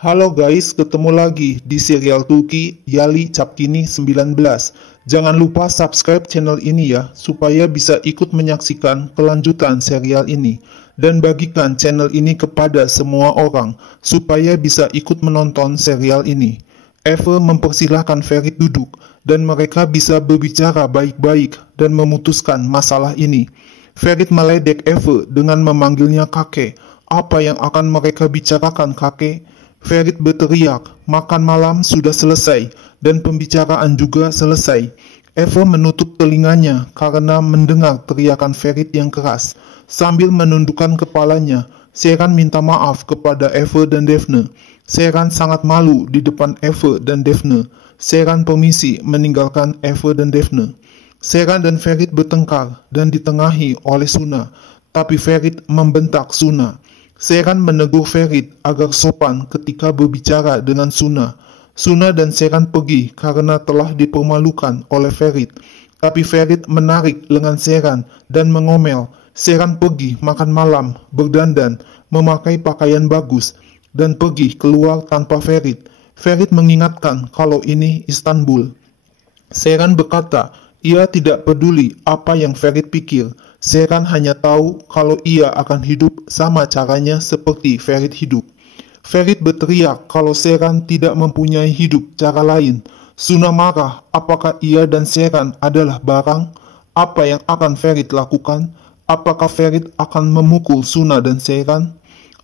Halo guys, ketemu lagi di serial Turki Yali Çapkini 19. Jangan lupa subscribe channel ini ya, supaya bisa ikut menyaksikan kelanjutan serial ini. Dan bagikan channel ini kepada semua orang, supaya bisa ikut menonton serial ini. Eve mempersilahkan Ferit duduk, dan mereka bisa berbicara baik-baik dan memutuskan masalah ini. Ferit meledek Eve dengan memanggilnya kakek. Apa yang akan mereka bicarakan kakek? Ferit berteriak, makan malam sudah selesai, dan pembicaraan juga selesai. Eve menutup telinganya karena mendengar teriakan Ferit yang keras. Sambil menundukkan kepalanya, Seyran minta maaf kepada Eve dan Daphne. Seyran sangat malu di depan Eve dan Daphne. Seyran permisi meninggalkan Eve dan Daphne. Seyran dan Ferit bertengkar dan ditengahi oleh Suna, tapi Ferit membentak Suna. Seyran menegur Ferit agar sopan ketika berbicara dengan Suna. Suna dan Seyran pergi karena telah dipermalukan oleh Ferit. Tapi Ferit menarik lengan Seyran dan mengomel. Seyran pergi makan malam, berdandan, memakai pakaian bagus, dan pergi keluar tanpa Ferit. Ferit mengingatkan kalau ini Istanbul. Seyran berkata, ia tidak peduli apa yang Ferit pikir. Seyran hanya tahu kalau ia akan hidup sama caranya seperti Ferit hidup. Ferit berteriak kalau Seyran tidak mempunyai hidup cara lain. Suna marah, apakah ia dan Seyran adalah barang? Apa yang akan Ferit lakukan? Apakah Ferit akan memukul Suna dan Seyran?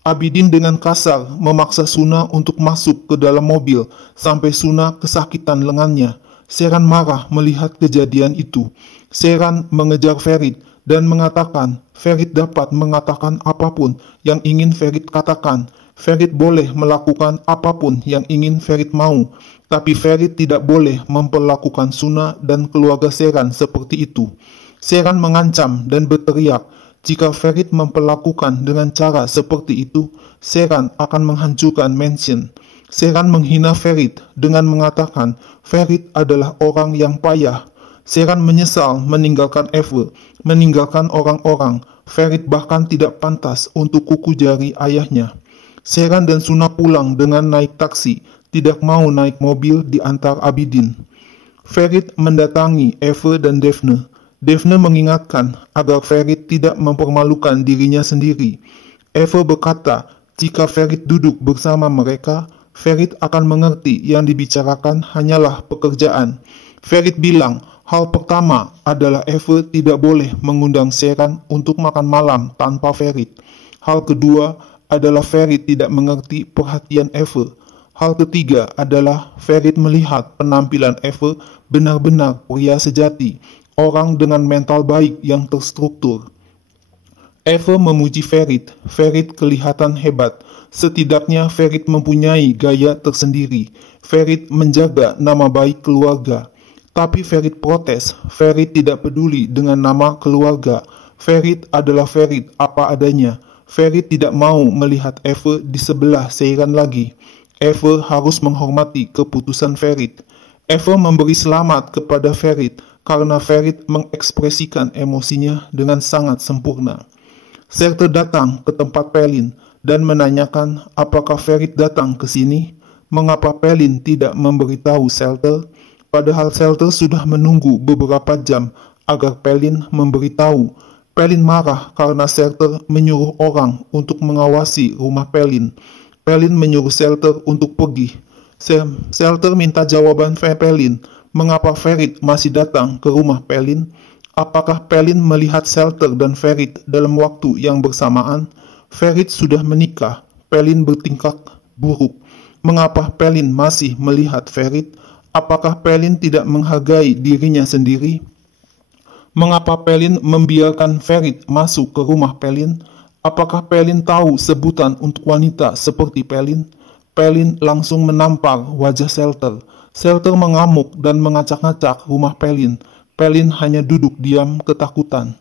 Abidin dengan kasar memaksa Suna untuk masuk ke dalam mobil sampai Suna kesakitan lengannya. Seyran marah melihat kejadian itu. Seyran mengejar Ferit dan mengatakan, Ferit dapat mengatakan apapun yang ingin Ferit katakan. Ferit boleh melakukan apapun yang ingin Ferit mau, tapi Ferit tidak boleh memperlakukan Suna dan keluarga Seyran seperti itu. Seyran mengancam dan berteriak, jika Ferit memperlakukan dengan cara seperti itu, Seyran akan menghancurkan mansion. Seyran menghina Ferit dengan mengatakan, Ferit adalah orang yang payah. Seyran menyesal meninggalkan Eve, meninggalkan orang-orang. Ferit bahkan tidak pantas untuk kuku jari ayahnya. Seyran dan Suna pulang dengan naik taksi, tidak mau naik mobil di antar Abidin. Ferit mendatangi Eve dan Daphne. Daphne mengingatkan agar Ferit tidak mempermalukan dirinya sendiri. Eve berkata, jika Ferit duduk bersama mereka, Ferit akan mengerti yang dibicarakan hanyalah pekerjaan. Ferit bilang, hal pertama adalah Eve tidak boleh mengundang Seyran untuk makan malam tanpa Ferit. Hal kedua adalah Ferit tidak mengerti perhatian Eve. Hal ketiga adalah Ferit melihat penampilan Eve benar-benar pria sejati, orang dengan mental baik yang terstruktur. Eve memuji Ferit. Ferit kelihatan hebat. Setidaknya Ferit mempunyai gaya tersendiri. Ferit menjaga nama baik keluarga. Tapi Ferit protes. Ferit tidak peduli dengan nama keluarga. Ferit adalah Ferit apa adanya. Ferit tidak mau melihat Eve di sebelah Seyran lagi. Eve harus menghormati keputusan Ferit. Eve memberi selamat kepada Ferit karena Ferit mengekspresikan emosinya dengan sangat sempurna. Serter datang ke tempat Pelin dan menanyakan apakah Ferit datang ke sini. Mengapa Pelin tidak memberitahu Serter? Padahal Serter sudah menunggu beberapa jam agar Pelin memberitahu. Pelin marah karena Serter menyuruh orang untuk mengawasi rumah Pelin. Pelin menyuruh Serter untuk pergi. Serter minta jawaban Pelin. Mengapa Ferit masih datang ke rumah Pelin? Apakah Pelin melihat Serter dan Ferit dalam waktu yang bersamaan? Ferit sudah menikah. Pelin bertingkah buruk. Mengapa Pelin masih melihat Ferit? Apakah Pelin tidak menghargai dirinya sendiri? Mengapa Pelin membiarkan Ferit masuk ke rumah Pelin? Apakah Pelin tahu sebutan untuk wanita seperti Pelin? Pelin langsung menampar wajah Serter. Serter mengamuk dan mengacak-ngacak rumah Pelin. Pelin hanya duduk diam ketakutan.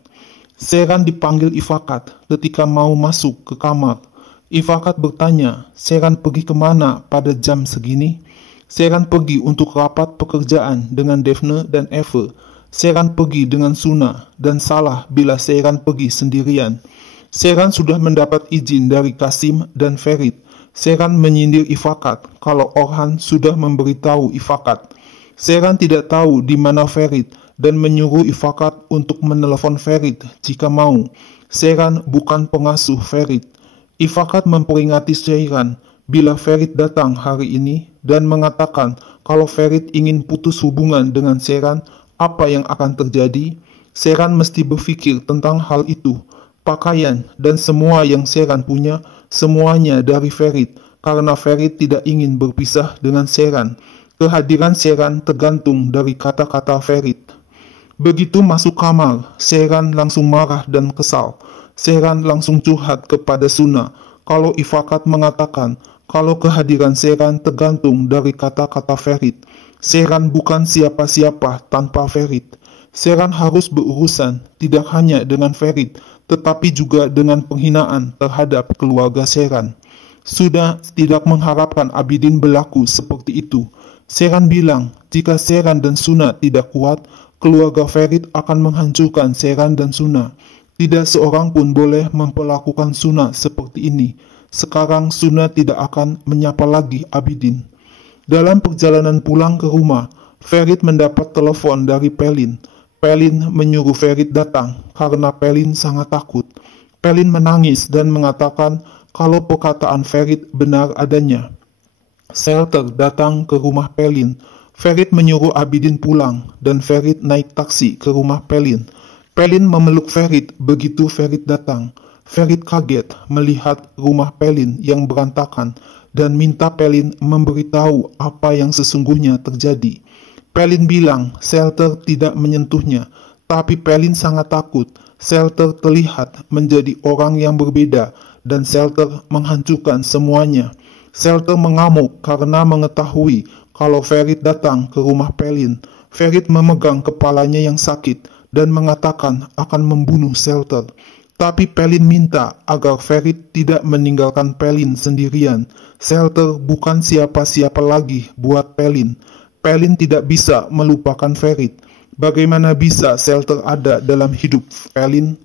Seyran dipanggil Ifakat ketika mau masuk ke kamar. Ifakat bertanya, Seyran pergi kemana pada jam segini? Seyran pergi untuk rapat pekerjaan dengan Daphne dan Eve. Seyran pergi dengan Suna dan salah bila Seyran pergi sendirian. Seyran sudah mendapat izin dari Kasim dan Ferit. Seran menyindir Ifakat kalau Orhan sudah memberitahu Ifakat. Seran tidak tahu di mana Ferit dan menyuruh Ifakat untuk menelepon Ferit jika mau. Seran bukan pengasuh Ferit. Ifakat memperingati Seran bila Ferit datang hari ini dan mengatakan kalau Ferit ingin putus hubungan dengan Seran, apa yang akan terjadi? Seran mesti berpikir tentang hal itu. Pakaian dan semua yang Seran punya, semuanya dari Ferit, karena Ferit tidak ingin berpisah dengan Seran. Kehadiran Seran tergantung dari kata-kata Ferit. Begitu masuk kamar, Seran langsung marah dan kesal. Seran langsung curhat kepada Suna kalau Ifakat mengatakan kalau kehadiran Seran tergantung dari kata-kata Ferit. Seran bukan siapa-siapa tanpa Ferit. Seran harus berurusan tidak hanya dengan Ferit, tetapi juga dengan penghinaan terhadap keluarga Seran. Sudah tidak mengharapkan Abidin berlaku seperti itu. Seran bilang, jika Seran dan Suna tidak kuat, keluarga Ferit akan menghancurkan Seran dan Suna. Tidak seorang pun boleh memperlakukan Suna seperti ini. Sekarang Suna tidak akan menyapa lagi Abidin. Dalam perjalanan pulang ke rumah, Ferit mendapat telepon dari Pelin. Pelin menyuruh Ferit datang karena Pelin sangat takut. Pelin menangis dan mengatakan kalau perkataan Ferit benar adanya. Shelter datang ke rumah Pelin. Ferit menyuruh Abidin pulang dan Ferit naik taksi ke rumah Pelin. Pelin memeluk Ferit begitu Ferit datang. Ferit kaget melihat rumah Pelin yang berantakan dan minta Pelin memberitahu apa yang sesungguhnya terjadi. Pelin bilang Shelter tidak menyentuhnya, tapi Pelin sangat takut. Shelter terlihat menjadi orang yang berbeda dan Shelter menghancurkan semuanya. Shelter mengamuk karena mengetahui kalau Ferit datang ke rumah Pelin. Ferit memegang kepalanya yang sakit dan mengatakan akan membunuh Shelter. Tapi Pelin minta agar Ferit tidak meninggalkan Pelin sendirian. Shelter bukan siapa-siapa lagi buat Pelin. Pelin tidak bisa melupakan Ferit. Bagaimana bisa Shelter ada dalam hidup Pelin?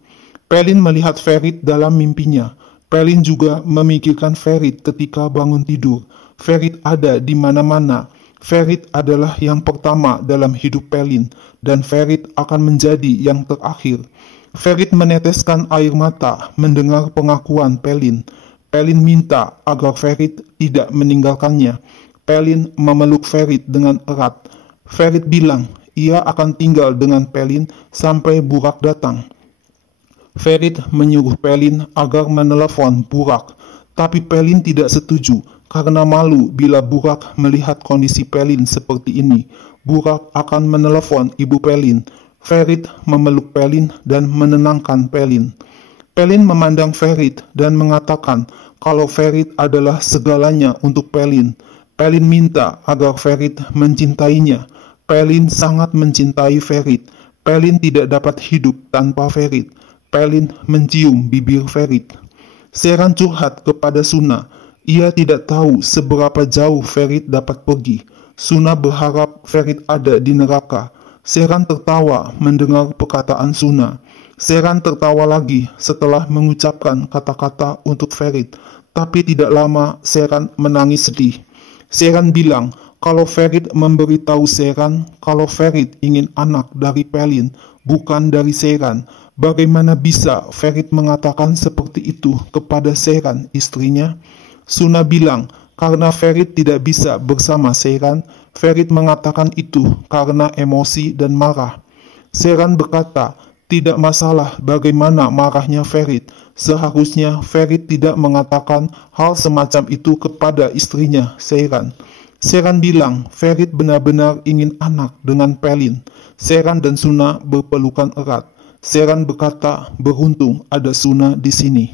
Pelin melihat Ferit dalam mimpinya. Pelin juga memikirkan Ferit ketika bangun tidur. Ferit ada di mana-mana. Ferit adalah yang pertama dalam hidup Pelin, dan Ferit akan menjadi yang terakhir. Ferit meneteskan air mata mendengar pengakuan Pelin. Pelin minta agar Ferit tidak meninggalkannya. Pelin memeluk Ferit dengan erat. Ferit bilang ia akan tinggal dengan Pelin sampai Burak datang. Ferit menyuruh Pelin agar menelepon Burak, tapi Pelin tidak setuju karena malu bila Burak melihat kondisi Pelin seperti ini. Burak akan menelepon ibu Pelin. Ferit memeluk Pelin dan menenangkan Pelin. Pelin memandang Ferit dan mengatakan kalau Ferit adalah segalanya untuk Pelin. Pelin minta agar Ferit mencintainya. Pelin sangat mencintai Ferit. Pelin tidak dapat hidup tanpa Ferit. Pelin mencium bibir Ferit. Seran curhat kepada Suna. Ia tidak tahu seberapa jauh Ferit dapat pergi. Suna berharap Ferit ada di neraka. Seran tertawa mendengar perkataan Suna. Seran tertawa lagi setelah mengucapkan kata-kata untuk Ferit. Tapi tidak lama Seran menangis sedih. Seran bilang kalau Ferit memberitahu Seran kalau Ferit ingin anak dari Pelin, bukan dari Seran. Bagaimana bisa Ferit mengatakan seperti itu kepada Seran, istrinya? Suna bilang karena Ferit tidak bisa bersama Seran. Ferit mengatakan itu karena emosi dan marah. Seran berkata, tidak masalah bagaimana marahnya Ferit. Seharusnya Ferit tidak mengatakan hal semacam itu kepada istrinya, Seran. Seran bilang Ferit benar-benar ingin anak dengan Pelin. Seran dan Suna berpelukan erat. Seran berkata beruntung ada Suna di sini.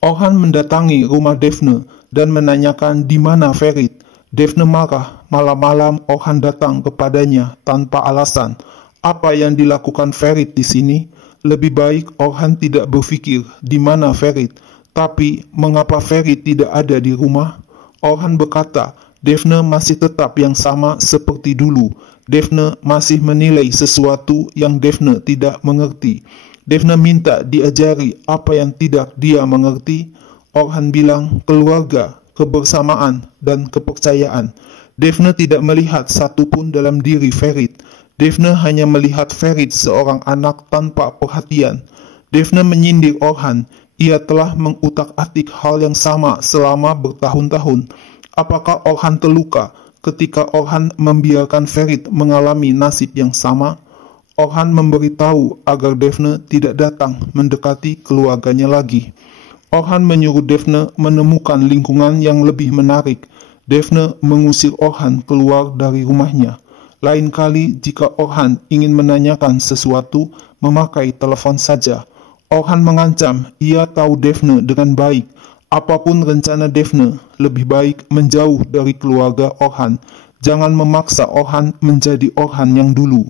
Orhan mendatangi rumah Daphne dan menanyakan di mana Ferit. Daphne marah. Malam-malam Orhan datang kepadanya tanpa alasan. Apa yang dilakukan Ferit di sini? Lebih baik Orhan tidak berpikir di mana Ferit. Tapi mengapa Ferit tidak ada di rumah? Orhan berkata, Daphne masih tetap yang sama seperti dulu. Daphne masih menilai sesuatu yang Daphne tidak mengerti. Daphne minta diajari apa yang tidak dia mengerti. Orhan bilang keluarga, kebersamaan, dan kepercayaan. Daphne tidak melihat satupun dalam diri Ferit. Daphne hanya melihat Ferit seorang anak tanpa perhatian. Daphne menyindir Orhan. Ia telah mengutak-atik hal yang sama selama bertahun-tahun. Apakah Orhan terluka ketika Orhan membiarkan Ferit mengalami nasib yang sama? Orhan memberitahu agar Daphne tidak datang mendekati keluarganya lagi. Orhan menyuruh Daphne menemukan lingkungan yang lebih menarik. Daphne mengusir Orhan keluar dari rumahnya. Lain kali jika Orhan ingin menanyakan sesuatu, memakai telepon saja. Orhan mengancam ia tahu Daphne dengan baik. Apapun rencana Daphne, lebih baik menjauh dari keluarga Orhan. Jangan memaksa Orhan menjadi Orhan yang dulu.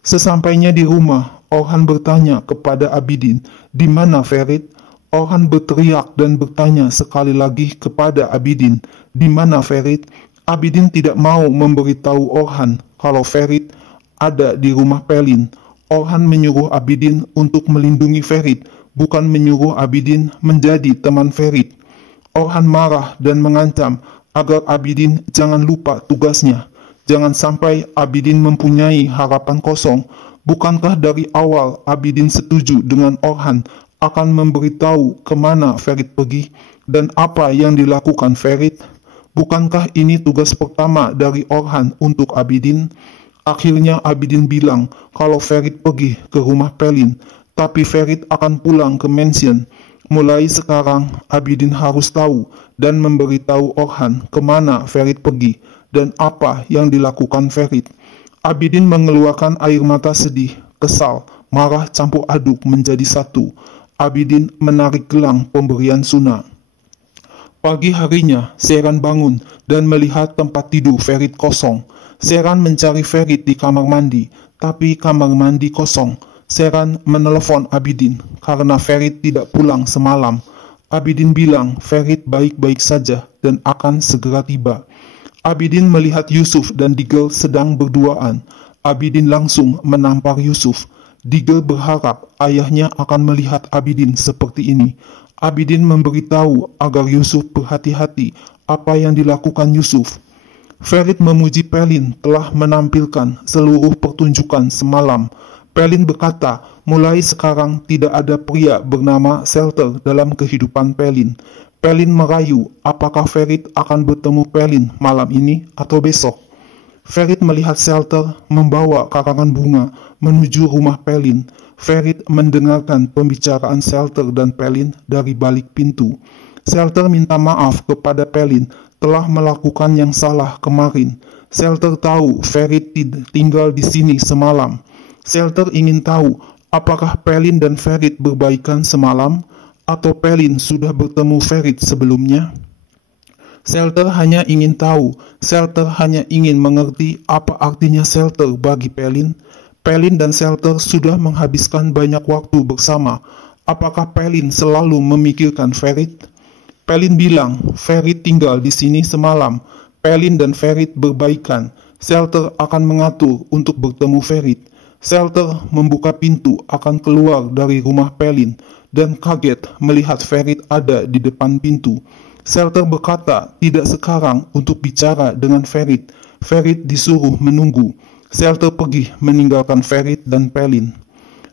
Sesampainya di rumah, Orhan bertanya kepada Abidin, "Di mana Ferit?" Orhan berteriak dan bertanya sekali lagi kepada Abidin, "Di mana Ferit?" Abidin tidak mau memberitahu Orhan kalau Ferit ada di rumah Pelin. Orhan menyuruh Abidin untuk melindungi Ferit, bukan menyuruh Abidin menjadi teman Ferit. Orhan marah dan mengancam agar Abidin jangan lupa tugasnya. Jangan sampai Abidin mempunyai harapan kosong. Bukankah dari awal Abidin setuju dengan Orhan akan memberitahu kemana Ferit pergi dan apa yang dilakukan Ferit? Bukankah ini tugas pertama dari Orhan untuk Abidin? Akhirnya Abidin bilang kalau Ferit pergi ke rumah Pelin, tapi Ferit akan pulang ke mansion. Mulai sekarang, Abidin harus tahu dan memberitahu Orhan kemana Ferit pergi dan apa yang dilakukan Ferit. Abidin mengeluarkan air mata sedih, kesal, marah campur aduk menjadi satu. Abidin menarik gelang pemberian Suna. Pagi harinya, Seyran bangun dan melihat tempat tidur Ferit kosong. Seyran mencari Ferit di kamar mandi, tapi kamar mandi kosong. Seyran menelepon Abidin karena Ferit tidak pulang semalam. Abidin bilang Ferit baik-baik saja dan akan segera tiba. Abidin melihat Yusuf dan Digel sedang berduaan. Abidin langsung menampar Yusuf. Digel berharap ayahnya akan melihat Abidin seperti ini. Abidin memberitahu agar Yusuf berhati-hati apa yang dilakukan Yusuf. Ferit memuji Pelin telah menampilkan seluruh pertunjukan semalam. Pelin berkata, mulai sekarang tidak ada pria bernama Shelter dalam kehidupan Pelin. Pelin merayu apakah Ferit akan bertemu Pelin malam ini atau besok. Ferit melihat Shelter membawa karangan bunga menuju rumah Pelin. Ferit mendengarkan pembicaraan Shelter dan Pelin dari balik pintu. Shelter minta maaf kepada Pelin telah melakukan yang salah kemarin. Shelter tahu Ferit tinggal di sini semalam. Shelter ingin tahu apakah Pelin dan Ferit berbaikan semalam atau Pelin sudah bertemu Ferit sebelumnya. Shelter hanya ingin tahu, Shelter hanya ingin mengerti apa artinya Shelter bagi Pelin. Pelin dan Shelter sudah menghabiskan banyak waktu bersama. Apakah Pelin selalu memikirkan Ferit? Pelin bilang, Ferit tinggal di sini semalam. Pelin dan Ferit berbaikan. Shelter akan mengatur untuk bertemu Ferit. Shelter membuka pintu akan keluar dari rumah Pelin dan kaget melihat Ferit ada di depan pintu. Shelter berkata tidak sekarang untuk bicara dengan Ferit. Ferit disuruh menunggu. Shelter pergi meninggalkan Ferit dan Pelin.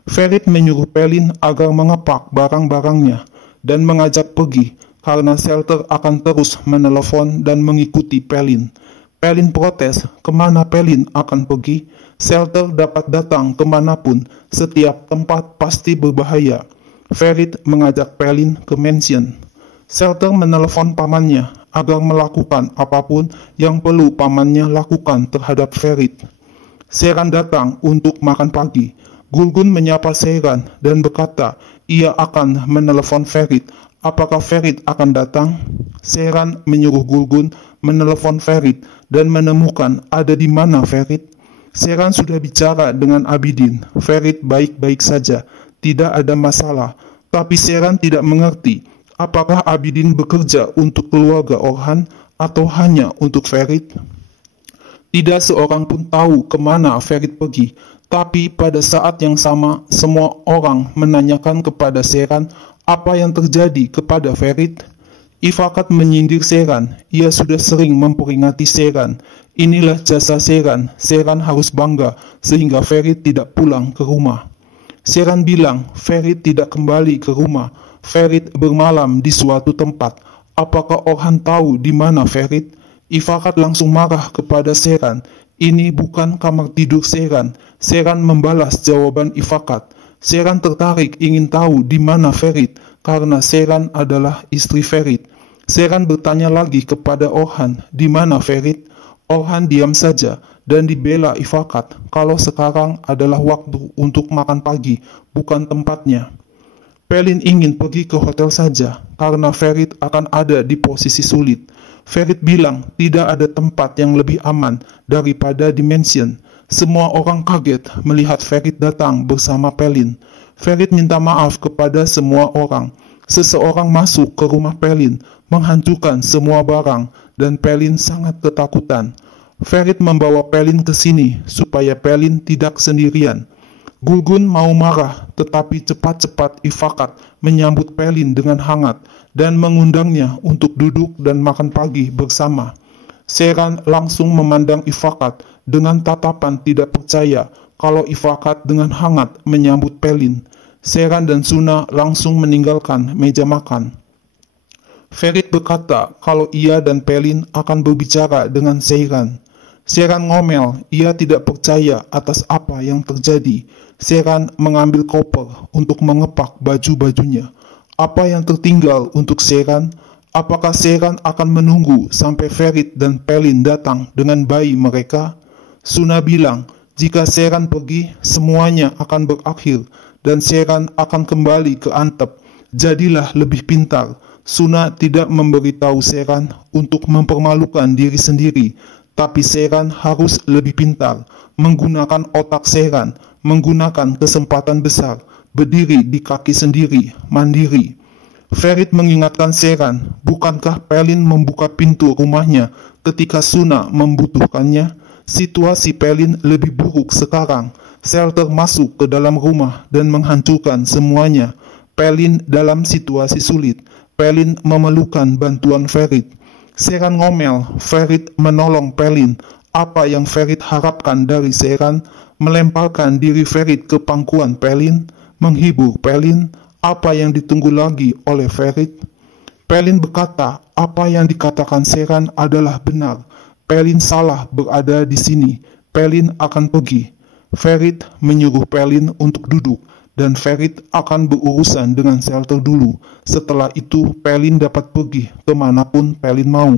Ferit menyuruh Pelin agar mengepak barang-barangnya dan mengajak pergi karena Shelter akan terus menelepon dan mengikuti Pelin. Pelin protes, kemana Pelin akan pergi? Shelter dapat datang kemanapun, setiap tempat pasti berbahaya. Ferit mengajak Pelin ke mansion. Shelter menelepon pamannya agar melakukan apapun yang perlu pamannya lakukan terhadap Ferit. Seyran datang untuk makan pagi. Gulgun menyapa Seyran dan berkata ia akan menelepon Ferit. Apakah Ferit akan datang? Seyran menyuruh Gulgun menelepon Ferit dan menemukan ada di mana Ferit. Seyran sudah bicara dengan Abidin. Ferit baik-baik saja, tidak ada masalah. Tapi Seyran tidak mengerti apakah Abidin bekerja untuk keluarga Orhan atau hanya untuk Ferit. Tidak seorang pun tahu kemana Ferit pergi. Tapi pada saat yang sama, semua orang menanyakan kepada Seyran apa yang terjadi kepada Ferit. Ifakat menyindir Sheran. Ia sudah sering memperingati Sheran. Inilah jasa Sheran. Sheran harus bangga sehingga Ferit tidak pulang ke rumah. Sheran bilang Ferit tidak kembali ke rumah. Ferit bermalam di suatu tempat. Apakah Orhan tahu di mana Ferit? Ifakat langsung marah kepada Sheran. Ini bukan kamar tidur Sheran. Sheran membalas jawaban Ifakat. Sheran tertarik ingin tahu di mana Ferit karena Sheran adalah istri Ferit. Sheran bertanya lagi kepada Orhan, di mana Ferit? Orhan diam saja dan dibela Ifakat kalau sekarang adalah waktu untuk makan pagi, bukan tempatnya. Pelin ingin pergi ke hotel saja karena Ferit akan ada di posisi sulit. Ferit bilang tidak ada tempat yang lebih aman daripada di mansion. Semua orang kaget melihat Ferit datang bersama Pelin. Ferit minta maaf kepada semua orang. Seseorang masuk ke rumah Pelin, menghancurkan semua barang, dan Pelin sangat ketakutan. Ferit membawa Pelin ke sini supaya Pelin tidak sendirian. Gulgun mau marah, tetapi cepat-cepat Ifakat menyambut Pelin dengan hangat dan mengundangnya untuk duduk dan makan pagi bersama. Sheran langsung memandang Ifakat dengan tatapan tidak percaya kalau Ifakat dengan hangat menyambut Pelin. Sheran dan Suna langsung meninggalkan meja makan. Ferit berkata kalau ia dan Pelin akan berbicara dengan Sheran. Sheran ngomel, ia tidak percaya atas apa yang terjadi. Sheran mengambil koper untuk mengepak baju-bajunya. Apa yang tertinggal untuk Sheran? Apakah Sheran akan menunggu sampai Ferit dan Pelin datang dengan bayi mereka? Suna bilang, jika Sheran pergi, semuanya akan berakhir dan Sheran akan kembali ke Antep. Jadilah lebih pintar. Suna tidak memberitahu Sheran untuk mempermalukan diri sendiri, tapi Sheran harus lebih pintar, menggunakan otak Sheran, menggunakan kesempatan besar, berdiri di kaki sendiri, mandiri. Ferit mengingatkan Sheran, bukankah Pelin membuka pintu rumahnya ketika Suna membutuhkannya? Situasi Pelin lebih buruk sekarang. Shelter masuk ke dalam rumah dan menghancurkan semuanya. Pelin dalam situasi sulit. Pelin memerlukan bantuan Ferit. Sheran ngomel, Ferit menolong Pelin. Apa yang Ferit harapkan dari Sheran? Melemparkan diri Ferit ke pangkuan Pelin, menghibur Pelin. Apa yang ditunggu lagi oleh Ferit? Pelin berkata, apa yang dikatakan Sheran adalah benar. Pelin salah berada di sini. Pelin akan pergi. Ferit menyuruh Pelin untuk duduk, dan Ferit akan berurusan dengan shelter dulu. Setelah itu, Pelin dapat pergi kemanapun Pelin mau.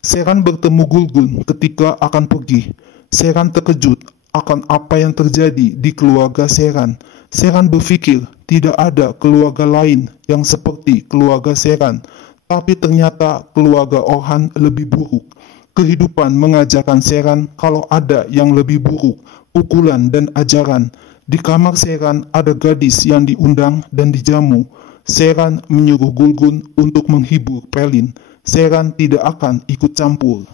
Sheran bertemu Gulgun ketika akan pergi. Sheran terkejut akan apa yang terjadi di keluarga Sheran. Sheran berpikir tidak ada keluarga lain yang seperti keluarga Sheran, tapi ternyata keluarga Orhan lebih buruk. Kehidupan mengajarkan Sheran kalau ada yang lebih buruk, pukulan dan ajaran. Di kamar Sheran ada gadis yang diundang dan dijamu. Sheran menyuruh Gulgun untuk menghibur Pelin. Sheran tidak akan ikut campur.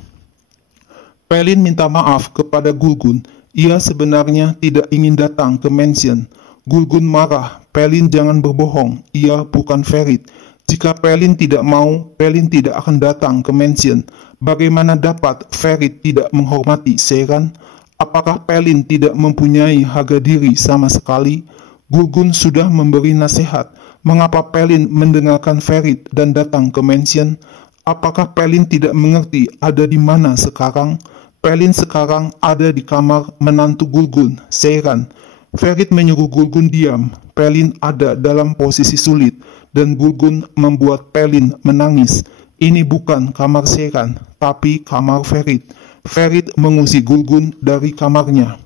Pelin minta maaf kepada Gulgun. Ia sebenarnya tidak ingin datang ke mansion. Gulgun marah. Pelin jangan berbohong. Ia bukan Ferit. Jika Pelin tidak mau, Pelin tidak akan datang ke mansion. Bagaimana dapat Ferit tidak menghormati Sheran? Apakah Pelin tidak mempunyai harga diri sama sekali? Gulgun sudah memberi nasihat. Mengapa Pelin mendengarkan Ferit dan datang ke mansion? Apakah Pelin tidak mengerti ada di mana sekarang? Pelin sekarang ada di kamar menantu Gulgun, Sheran. Ferit menyuruh Gulgun diam. Pelin ada dalam posisi sulit dan Gulgun membuat Pelin menangis. Ini bukan kamar Sheran, tapi kamar Ferit. Ferit mengusir Gulgun dari kamarnya.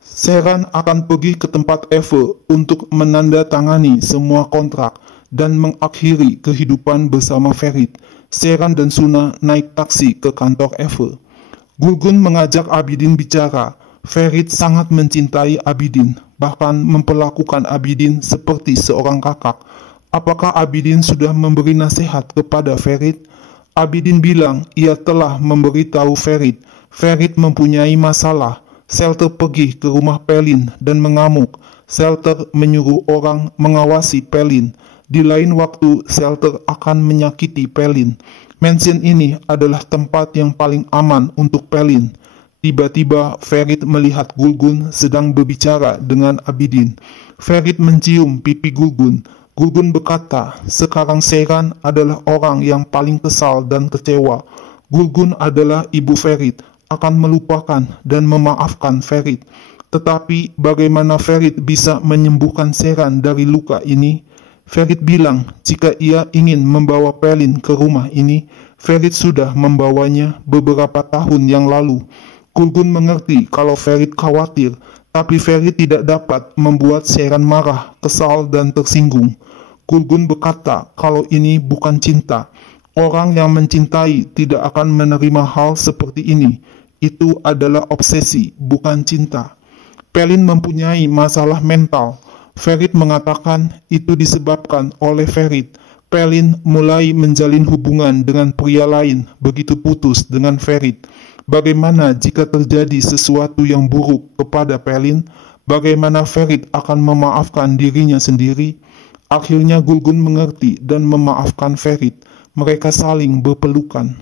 Sheran akan pergi ke tempat Eve untuk menandatangani semua kontrak dan mengakhiri kehidupan bersama Ferit. Sheran dan Suna naik taksi ke kantor Eve. Gulgun mengajak Abidin bicara. Ferit sangat mencintai Abidin, bahkan memperlakukan Abidin seperti seorang kakak. Apakah Abidin sudah memberi nasihat kepada Ferit? Abidin bilang ia telah memberitahu Ferit. Ferit mempunyai masalah. Shelter pergi ke rumah Pelin dan mengamuk. Shelter menyuruh orang mengawasi Pelin. Di lain waktu, Shelter akan menyakiti Pelin. Mansion ini adalah tempat yang paling aman untuk Pelin. Tiba-tiba, Ferit melihat Gulgun sedang berbicara dengan Abidin. Ferit mencium pipi Gulgun. Gulgun berkata, sekarang Seyran adalah orang yang paling kesal dan kecewa. Gulgun adalah ibu Ferit, akan melupakan dan memaafkan Ferit. Tetapi bagaimana Ferit bisa menyembuhkan Seyran dari luka ini? Ferit bilang jika ia ingin membawa Pelin ke rumah ini, Ferit sudah membawanya beberapa tahun yang lalu. Gulgun mengerti kalau Ferit khawatir, tapi Ferit tidak dapat membuat Seyran marah, kesal, dan tersinggung. Gulgun berkata kalau ini bukan cinta. Orang yang mencintai tidak akan menerima hal seperti ini. Itu adalah obsesi, bukan cinta. Pelin mempunyai masalah mental. Ferit mengatakan itu disebabkan oleh Ferit. Pelin mulai menjalin hubungan dengan pria lain begitu putus dengan Ferit. Bagaimana jika terjadi sesuatu yang buruk kepada Pelin? Bagaimana Ferit akan memaafkan dirinya sendiri? Akhirnya Gulgun mengerti dan memaafkan Ferit. Mereka saling berpelukan.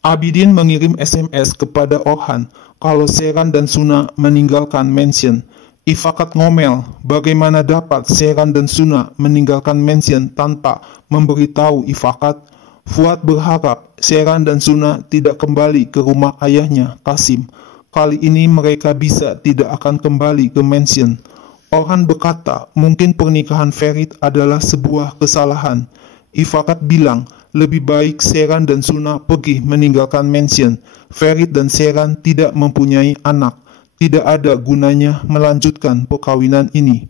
Abidin mengirim SMS kepada Orhan kalau Seyran dan Suna meninggalkan mansion. Ifakat ngomel, bagaimana dapat Seyran dan Suna meninggalkan mansion tanpa memberitahu Ifakat? Fuad berharap Seyran dan Suna tidak kembali ke rumah ayahnya, Kasim. Kali ini mereka bisa tidak akan kembali ke mansion. Orhan berkata, mungkin pernikahan Ferit adalah sebuah kesalahan. Ifakat bilang, lebih baik Seyran dan Suna pergi meninggalkan mansion. Ferit dan Seyran tidak mempunyai anak. Tidak ada gunanya melanjutkan perkawinan ini.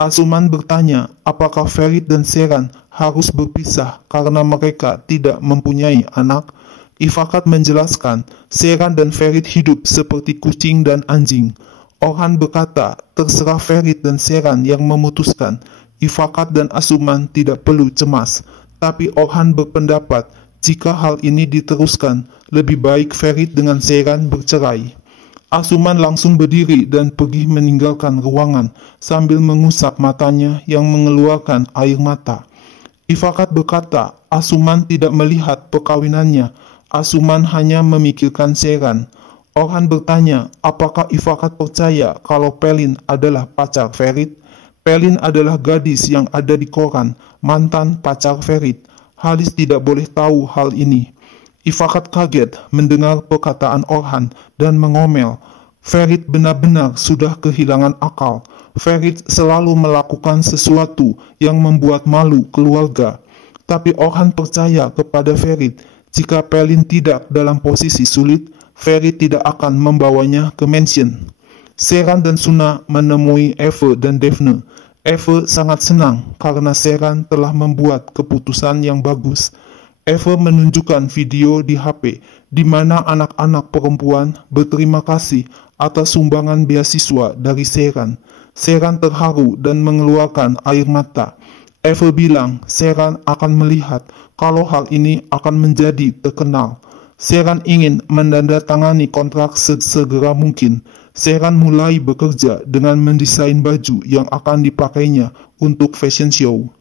Asuman bertanya, apakah Ferit dan Seyran harus berpisah karena mereka tidak mempunyai anak? Ifakat menjelaskan, Seyran dan Ferit hidup seperti kucing dan anjing. Orhan berkata, terserah Ferit dan Seyran yang memutuskan. Ifakat dan Asuman tidak perlu cemas. Tapi Orhan berpendapat, jika hal ini diteruskan, lebih baik Ferit dengan Seyran bercerai. Asuman langsung berdiri dan pergi meninggalkan ruangan sambil mengusap matanya yang mengeluarkan air mata. Ifakat berkata, Asuman tidak melihat perkawinannya. Asuman hanya memikirkan Seyran. Orhan bertanya, apakah Ifakat percaya kalau Pelin adalah pacar Ferit? Pelin adalah gadis yang ada di koran, mantan pacar Ferit. Halis tidak boleh tahu hal ini. Ifakat kaget mendengar perkataan Orhan dan mengomel. Ferit benar-benar sudah kehilangan akal. Ferit selalu melakukan sesuatu yang membuat malu keluarga. Tapi Orhan percaya kepada Ferit. Jika Pelin tidak dalam posisi sulit, Ferit tidak akan membawanya ke mansion. Seyran dan Suna menemui Eve dan Daphne. Eve sangat senang karena Seyran telah membuat keputusan yang bagus. Eve menunjukkan video di HP di mana anak-anak perempuan berterima kasih atas sumbangan beasiswa dari Seyran. Seyran terharu dan mengeluarkan air mata. Eve bilang Seyran akan melihat kalau hal ini akan menjadi terkenal. Seyran ingin menandatangani kontrak sesegera mungkin. Seyran mulai bekerja dengan mendesain baju yang akan dipakainya untuk fashion show.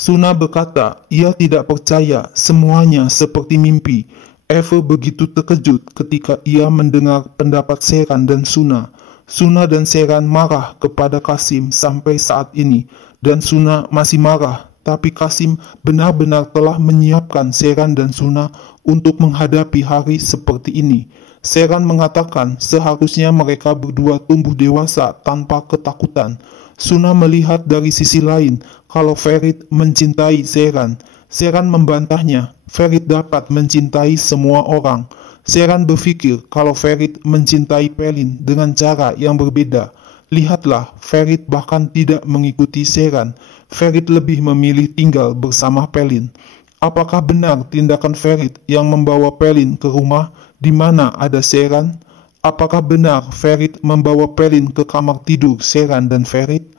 Suna berkata, ia tidak percaya semuanya seperti mimpi. Eve begitu terkejut ketika ia mendengar pendapat Seyran dan Suna. Suna dan Seyran marah kepada Kasim sampai saat ini, dan Suna masih marah. Tapi Kasim benar-benar telah menyiapkan Seyran dan Suna untuk menghadapi hari seperti ini. Seyran mengatakan seharusnya mereka berdua tumbuh dewasa tanpa ketakutan. Suna melihat dari sisi lain kalau Ferit mencintai Seyran. Seyran membantahnya, Ferit dapat mencintai semua orang. Seyran berpikir kalau Ferit mencintai Pelin dengan cara yang berbeda. Lihatlah, Ferit bahkan tidak mengikuti Seyran. Ferit lebih memilih tinggal bersama Pelin. Apakah benar tindakan Ferit yang membawa Pelin ke rumah di mana ada Seyran? Apakah benar Ferit membawa Pelin ke kamar tidur Seyran dan Ferit?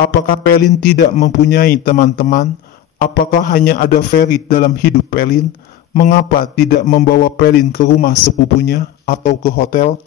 Apakah Pelin tidak mempunyai teman-teman? Apakah hanya ada Ferit dalam hidup Pelin? Mengapa tidak membawa Pelin ke rumah sepupunya atau ke hotel?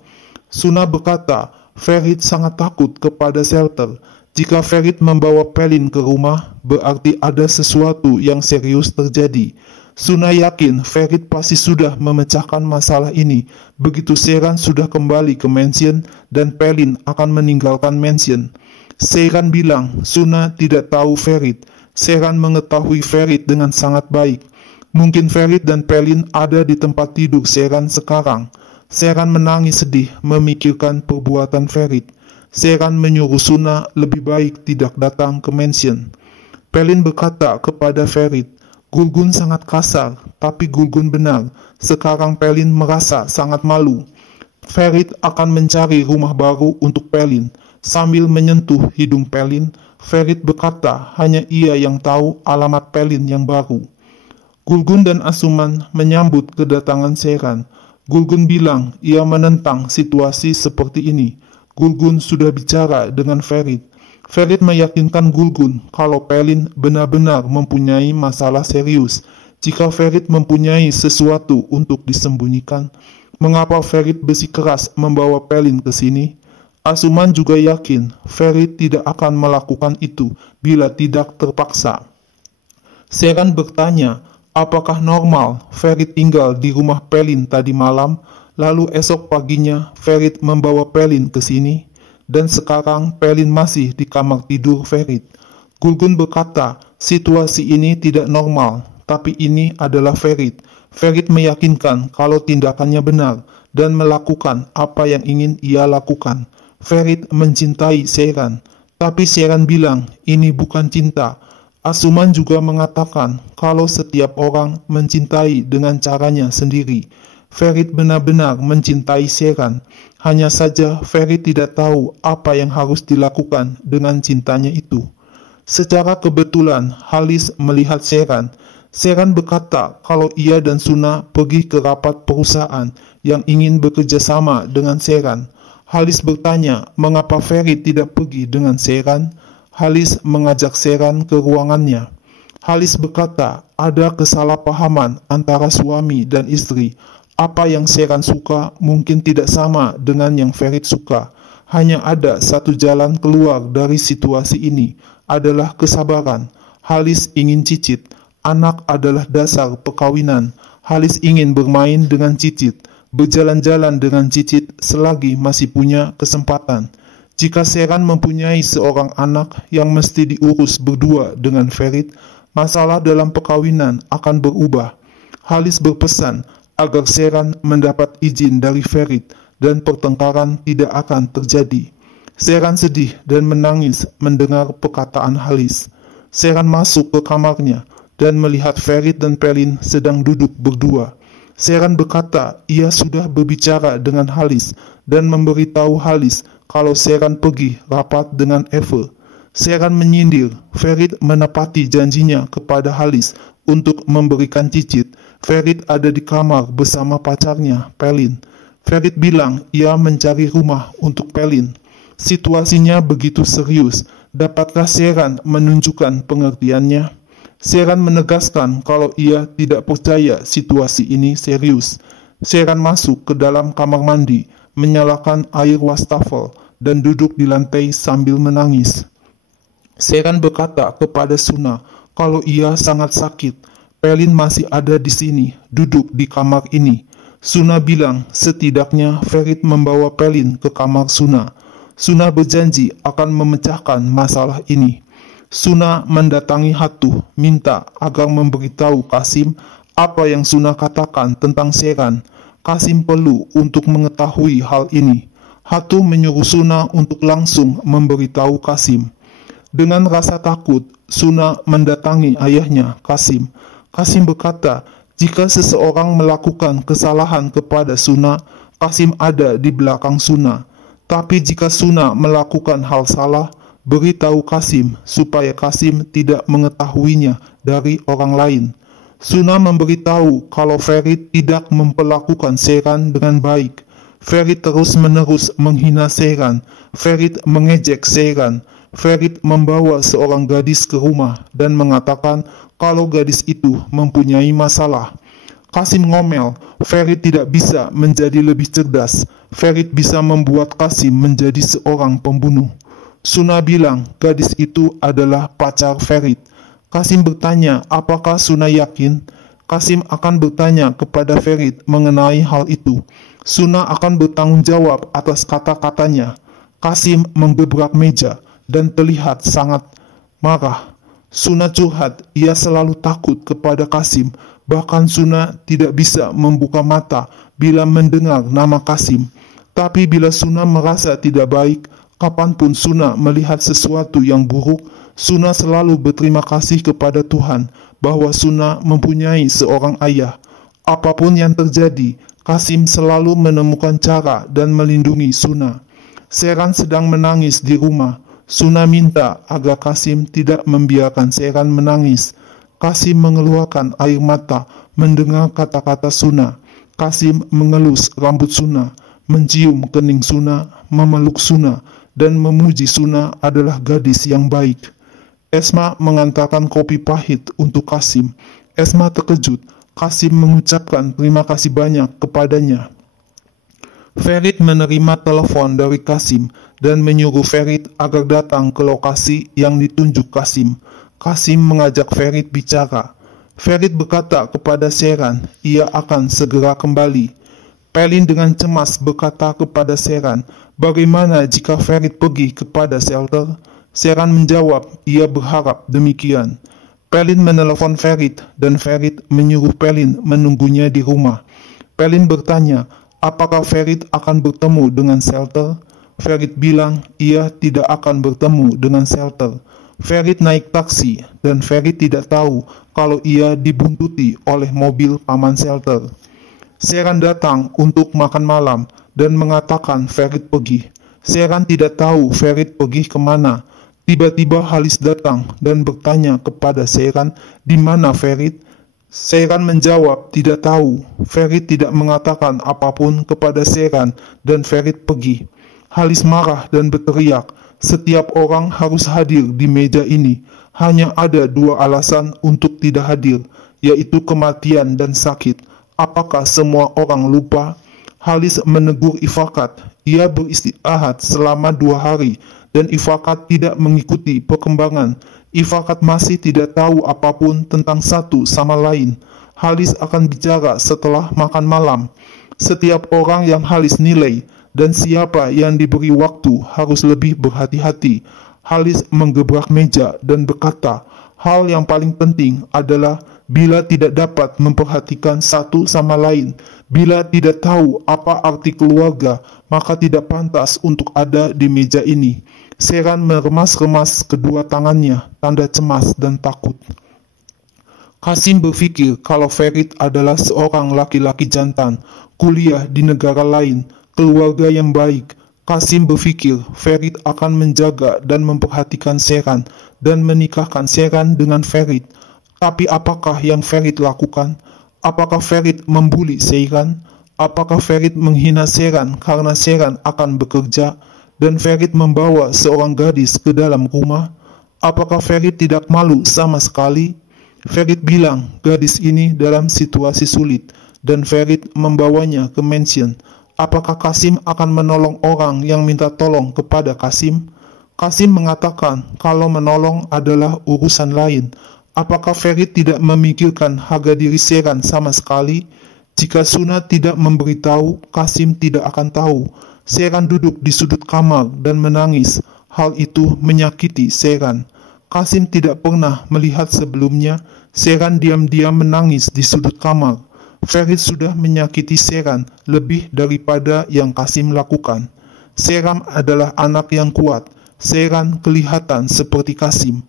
Suna berkata, Ferit sangat takut kepada Shelter. Jika Ferit membawa Pelin ke rumah, berarti ada sesuatu yang serius terjadi. Suna yakin Ferit pasti sudah memecahkan masalah ini begitu Seiran sudah kembali ke mansion dan Pelin akan meninggalkan mansion. Seiran bilang Suna tidak tahu Ferit. Seiran mengetahui Ferit dengan sangat baik. Mungkin Ferit dan Pelin ada di tempat tidur Seiran sekarang. Seiran menangis sedih memikirkan perbuatan Ferit. Seiran menyuruh Suna lebih baik tidak datang ke mansion. Pelin berkata kepada Ferit, Gulgun sangat kasar, tapi Gulgun benar. Sekarang Pelin merasa sangat malu. Ferit akan mencari rumah baru untuk Pelin. Sambil menyentuh hidung Pelin, Ferit berkata hanya ia yang tahu alamat Pelin yang baru. Gulgun dan Asuman menyambut kedatangan Seiran. Gulgun bilang ia menentang situasi seperti ini. Gulgun sudah bicara dengan Ferit. Ferit meyakinkan Gulgun kalau Pelin benar-benar mempunyai masalah serius. Jika Ferit mempunyai sesuatu untuk disembunyikan, mengapa Ferit bersikeras membawa Pelin ke sini? Asuman juga yakin Ferit tidak akan melakukan itu bila tidak terpaksa. Seiran bertanya, apakah normal Ferit tinggal di rumah Pelin tadi malam? Lalu esok paginya Ferit membawa Pelin ke sini, dan sekarang Pelin masih di kamar tidur Ferit. Gulgun berkata, situasi ini tidak normal, tapi ini adalah Ferit. Ferit meyakinkan kalau tindakannya benar dan melakukan apa yang ingin ia lakukan. Ferit mencintai Seiran, tapi Seiran bilang ini bukan cinta. Asuman juga mengatakan kalau setiap orang mencintai dengan caranya sendiri. Ferit benar-benar mencintai Seiran. Hanya saja Ferit tidak tahu apa yang harus dilakukan dengan cintanya itu. Secara kebetulan Halis melihat Seiran. Seiran berkata kalau ia dan Suna pergi ke rapat perusahaan yang ingin bekerja sama dengan Seiran. Halis bertanya mengapa Ferit tidak pergi dengan Seiran. Halis mengajak Seiran ke ruangannya. Halis berkata ada kesalahpahaman antara suami dan istri. Apa yang Seiran suka mungkin tidak sama dengan yang Ferit suka. Hanya ada satu jalan keluar dari situasi ini, adalah kesabaran. Halis ingin cicit. Anak adalah dasar perkawinan. Halis ingin bermain dengan cicit, berjalan-jalan dengan cicit selagi masih punya kesempatan. Jika Seiran mempunyai seorang anak yang mesti diurus berdua dengan Ferit, masalah dalam perkawinan akan berubah. Halis berpesan agar Seiran mendapat izin dari Ferit dan pertengkaran tidak akan terjadi. Seiran sedih dan menangis mendengar perkataan Halis. Seiran masuk ke kamarnya dan melihat Ferit dan Pelin sedang duduk berdua. Seiran berkata ia sudah berbicara dengan Halis dan memberitahu Halis kalau Seiran pergi rapat dengan Eve. Seiran menyindir Ferit menepati janjinya kepada Halis untuk memberikan cicit. Ferit ada di kamar bersama pacarnya, Pelin. Ferit bilang ia mencari rumah untuk Pelin. Situasinya begitu serius. Dapatkah Seiran menunjukkan pengertiannya? Seiran menegaskan kalau ia tidak percaya situasi ini serius. Seiran masuk ke dalam kamar mandi, menyalakan air wastafel, dan duduk di lantai sambil menangis. Seiran berkata kepada Suna kalau ia sangat sakit. Pelin masih ada di sini, duduk di kamar ini. Suna bilang setidaknya Ferit membawa Pelin ke kamar Suna. Suna berjanji akan memecahkan masalah ini. Suna mendatangi Hatu, minta agar memberitahu Kasim apa yang Suna katakan tentang Seiran. Kasim perlu untuk mengetahui hal ini. Hatu menyuruh Suna untuk langsung memberitahu Kasim. Dengan rasa takut, Suna mendatangi ayahnya, Kasim. Kasim berkata, jika seseorang melakukan kesalahan kepada Suna, Kasim ada di belakang Suna. Tapi jika Suna melakukan hal salah, beritahu Kasim supaya Kasim tidak mengetahuinya dari orang lain. Suna memberitahu kalau Ferit tidak memperlakukan Seiran dengan baik. Ferit terus-menerus menghina Seiran. Ferit mengejek Seiran. Ferit membawa seorang gadis ke rumah dan mengatakan kalau gadis itu mempunyai masalah. Kasim ngomel, Ferit tidak bisa menjadi lebih cerdas. Ferit bisa membuat Kasim menjadi seorang pembunuh. Suna bilang gadis itu adalah pacar Ferit. Kasim bertanya apakah Suna yakin. Kasim akan bertanya kepada Ferit mengenai hal itu. Suna akan bertanggung jawab atas kata-katanya. Kasim menggebrak meja dan terlihat sangat marah. Suna curhat, ia selalu takut kepada Kasim. Bahkan Suna tidak bisa membuka mata bila mendengar nama Kasim. Tapi bila Suna merasa tidak baik, kapanpun Suna melihat sesuatu yang buruk, Suna selalu berterima kasih kepada Tuhan bahwa Suna mempunyai seorang ayah. Apapun yang terjadi, Kasim selalu menemukan cara dan melindungi Suna. Seran sedang menangis di rumah. Suna minta agar Kasim tidak membiarkan Seran menangis. Kasim mengeluarkan air mata mendengar kata-kata Suna. Kasim mengelus rambut Suna, mencium kening Suna, memeluk Suna, dan memuji Suna adalah gadis yang baik. Esma mengantarkan kopi pahit untuk Kasim. Esma terkejut. Kasim mengucapkan terima kasih banyak kepadanya. Ferit menerima telepon dari Kasim dan menyuruh Ferit agar datang ke lokasi yang ditunjuk Kasim. Kasim mengajak Ferit bicara. Ferit berkata kepada Seran, ia akan segera kembali. Pelin dengan cemas berkata kepada Seran, bagaimana jika Ferit pergi kepada shelter? Seran menjawab, ia berharap demikian. Pelin menelepon Ferit dan Ferit menyuruh Pelin menunggunya di rumah. Pelin bertanya, apakah Ferit akan bertemu dengan shelter? Ferit bilang, ia tidak akan bertemu dengan shelter. Ferit naik taksi dan Ferit tidak tahu kalau ia dibuntuti oleh mobil paman shelter. Seran datang untuk makan malam dan mengatakan Ferit pergi. Seran tidak tahu Ferit pergi kemana. Tiba-tiba Halis datang dan bertanya kepada Seran, di mana Ferit? Seran menjawab, tidak tahu. Ferit tidak mengatakan apapun kepada Seran dan Ferit pergi. Halis marah dan berteriak, setiap orang harus hadir di meja ini. Hanya ada dua alasan untuk tidak hadir, yaitu kematian dan sakit. Apakah semua orang lupa? Halis menegur Ifakat. Ia beristirahat selama 2 hari dan Ifakat tidak mengikuti perkembangan. Ifakat masih tidak tahu apapun tentang satu sama lain. Halis akan bicara setelah makan malam. Setiap orang yang Halis nilai dan siapa yang diberi waktu harus lebih berhati-hati. Halis menggebrak meja dan berkata, hal yang paling penting adalah bila tidak dapat memperhatikan satu sama lain, bila tidak tahu apa arti keluarga, maka tidak pantas untuk ada di meja ini. Seran meremas-remas kedua tangannya, tanda cemas dan takut. Kasim berpikir kalau Ferit adalah seorang laki-laki jantan, kuliah di negara lain, keluarga yang baik. Kasim berpikir Ferit akan menjaga dan memperhatikan Seran dan menikahkan Seran dengan Ferit. Tapi apakah yang Ferit lakukan? Apakah Ferit membuli Seran? Apakah Ferit menghina Seran karena Seran akan bekerja dan Ferit membawa seorang gadis ke dalam rumah? Apakah Ferit tidak malu sama sekali? Ferit bilang gadis ini dalam situasi sulit dan Ferit membawanya ke mansion. Apakah Kasim akan menolong orang yang minta tolong kepada Kasim? Kasim mengatakan kalau menolong adalah urusan lain. Apakah Ferit tidak memikirkan harga diri Seran sama sekali? Jika Suna tidak memberitahu, Kasim tidak akan tahu. Seran duduk di sudut kamar dan menangis. Hal itu menyakiti Seran. Kasim tidak pernah melihat sebelumnya Seran diam-diam menangis di sudut kamar. Ferit sudah menyakiti Seran lebih daripada yang Kasim lakukan. Seran adalah anak yang kuat. Seran kelihatan seperti Kasim.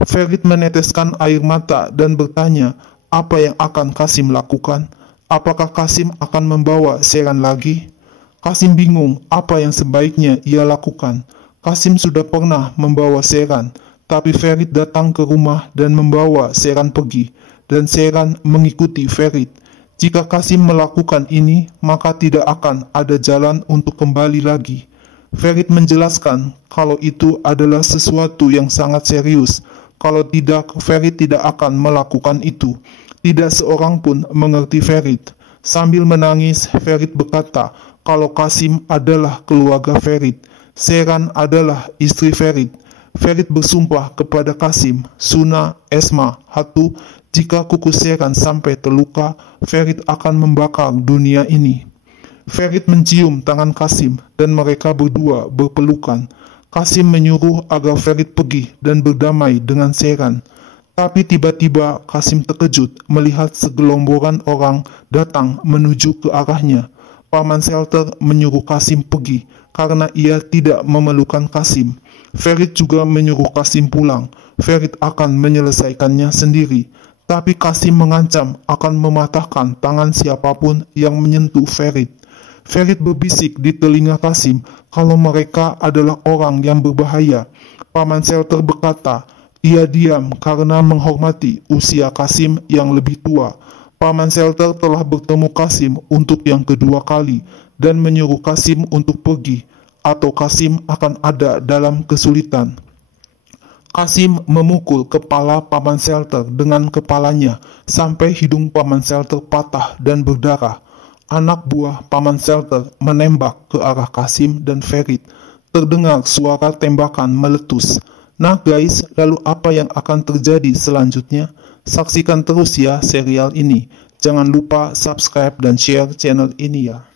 Ferit meneteskan air mata dan bertanya, apa yang akan Kasim lakukan? Apakah Kasim akan membawa Seran lagi? Kasim bingung apa yang sebaiknya ia lakukan. Kasim sudah pernah membawa Seran, tapi Ferit datang ke rumah dan membawa Seran pergi, dan Seran mengikuti Ferit. Jika Kasim melakukan ini, maka tidak akan ada jalan untuk kembali lagi. Ferit menjelaskan kalau itu adalah sesuatu yang sangat serius. Kalau tidak, Ferit tidak akan melakukan itu. Tidak seorang pun mengerti Ferit. Sambil menangis, Ferit berkata kalau Kasim adalah keluarga Ferit. Seran adalah istri Ferit. Ferit bersumpah kepada Kasim, Suna, Esma, Hatu, jika kuku Seran sampai terluka, Ferit akan membakar dunia ini. Ferit mencium tangan Kasim dan mereka berdua berpelukan. Kasim menyuruh agar Ferit pergi dan berdamai dengan Seran. Tapi tiba-tiba Kasim terkejut melihat segelomboran orang datang menuju ke arahnya. Paman Selter menyuruh Kasim pergi karena ia tidak memerlukan Kasim. Ferit juga menyuruh Kasim pulang. Ferit akan menyelesaikannya sendiri. Tapi Kasim mengancam akan mematahkan tangan siapapun yang menyentuh Ferit. Ferit berbisik di telinga Kasim kalau mereka adalah orang yang berbahaya. Paman Selter berkata, ia diam karena menghormati usia Kasim yang lebih tua. Paman Selter telah bertemu Kasim untuk yang kedua kali dan menyuruh Kasim untuk pergi, atau Kasim akan ada dalam kesulitan. Kasim memukul kepala Paman Selter dengan kepalanya sampai hidung Paman Selter patah dan berdarah. Anak buah Paman Selter menembak ke arah Kasim dan Ferit. Terdengar suara tembakan meletus. Nah guys, lalu apa yang akan terjadi selanjutnya? Saksikan terus ya serial ini. Jangan lupa subscribe dan share channel ini ya.